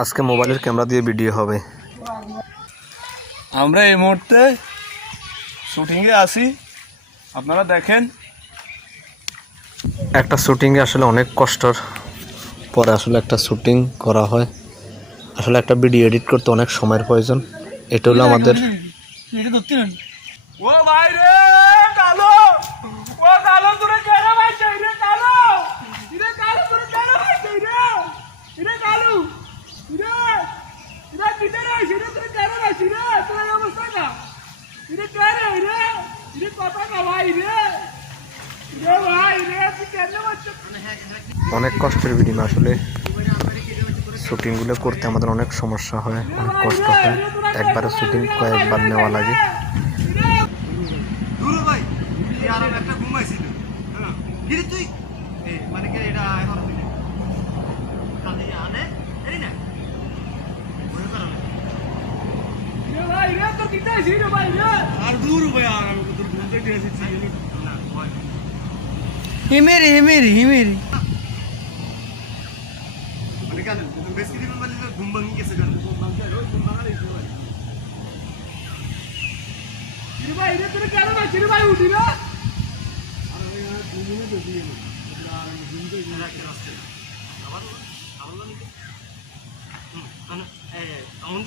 আজকে মোবাইলের ক্যামেরা দিয়ে ভিডিও হবে। আমরা এই মুহূর্তে শুটিংয়ে আসি, আপনারা দেখেন। একটা শুটিংয়ে আসলে অনেক কষ্টর পরে আসলে একটা শুটিং করা হয়। আসলে একটা ভিডিও এডিট করতে অনেক সময়ের প্রয়োজন। এটা হলো আমাদের ও ভাই রে কালো, ও কালো তোরে কেন ভাই চাই রে কালো, ইরে কালো তোরে কেন ভাই চাই রে, ইরে কালো, ইরে ইরে কিতে রে, ইরে তোরে কেন ভাই চাই রে, তোর অবস্থা না, ইরে কেন রে, ইরে কথা না ভাই রে, ইরে ভাই রে তুই কেন বাচ্চা। অনেক কষ্টের ভিডিও আসলে। শুটিংগুলো করতে আমাদের অনেক সমস্যা হয়, অনেক কষ্ট হয়। একবারে শুটিং কয়েকবার নেওয়া লাগে। হিমেরি হিমেরি হিমেরি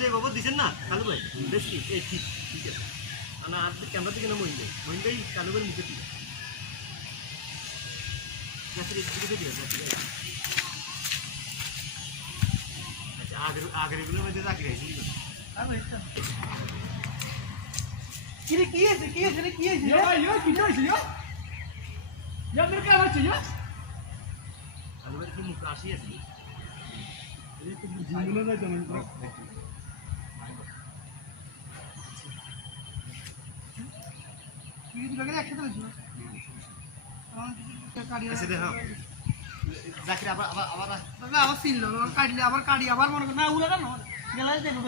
যে বাবু দিচ্ছেন না কালু ভাই বেশ ঠিক ঠিক ঠিক আছে না আর ক্যামেরা থেকে না মহিন মহিনটাই কালু ভাই মুখে ঠিক আচ্ছা আগের এগুলোর মধ্যে চাকরি আছে কি আছে কি আছে কি আছে কালু ভাই কি মুখ আসি আছে আবার ছিল কাটলে আবার কাটি আবার মনে করি না উড়ে কেন গেলে দেখবো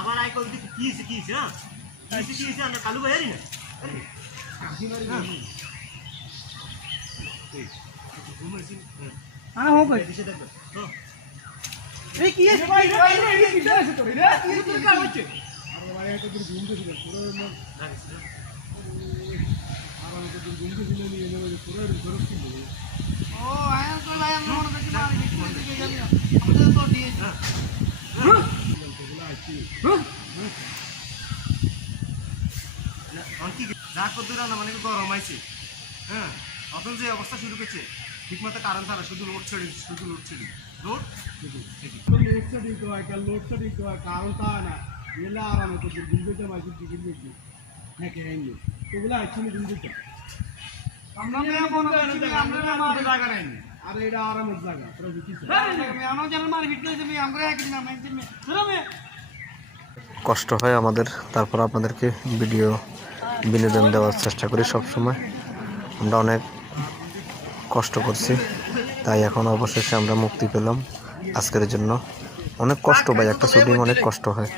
আবার আয় কল দিকে কি হয়েছে হ্যাঁ কি হয়েছে আমরা কালু ভাই না হ্যাঁ হোক ভাই এই কি আছে ভাই কি আছে তোর রে কি তোর কাজ হচ্ছে আরে ভাই এত দূর ঘুমতে ছিল পুরো না আর এত দূর ঘুমতে ছিল নিয়ে যাবে পুরো ধরে কি বলে ও আয়া তো ভাই আমরা মনে করছি মারি করতে গিয়ে যাবি আমাদের তো দিয়ে হ্যাঁ অঙ্কি যা কত না মানে গরম আইছে হ্যাঁ এখন যে অবস্থা শুরু করছে ঠিকমতো কারণ ছাড়া শুধু লোড ছেড়ে লোড ছেড়ে কারণ তা না এলা আরাম তো দিনটা মাঝে টিকিট দিচ্ছি হ্যাঁ কে আইনি ওগুলো অ্যাকচুয়ালি দিনটা আমরা মনে করছি আমরা আমাদের জায়গা নাই আর এটা আরামের জায়গা পুরো বুঝিস আমরা যেন মারি ভিড় হইছে আমরা একদিন আমরা একদিন ধরো কষ্ট হয় আমাদের, তারপর আপনাদেরকে ভিডিও বিনোদন দেওয়ার চেষ্টা করি সব সময়। আমরা অনেক কষ্ট করছি, তাই এখন অবশেষে আমরা মুক্তি পেলাম আজকের জন্য। অনেক কষ্ট ভাই, একটা শুটিং অনেক কষ্ট হয়।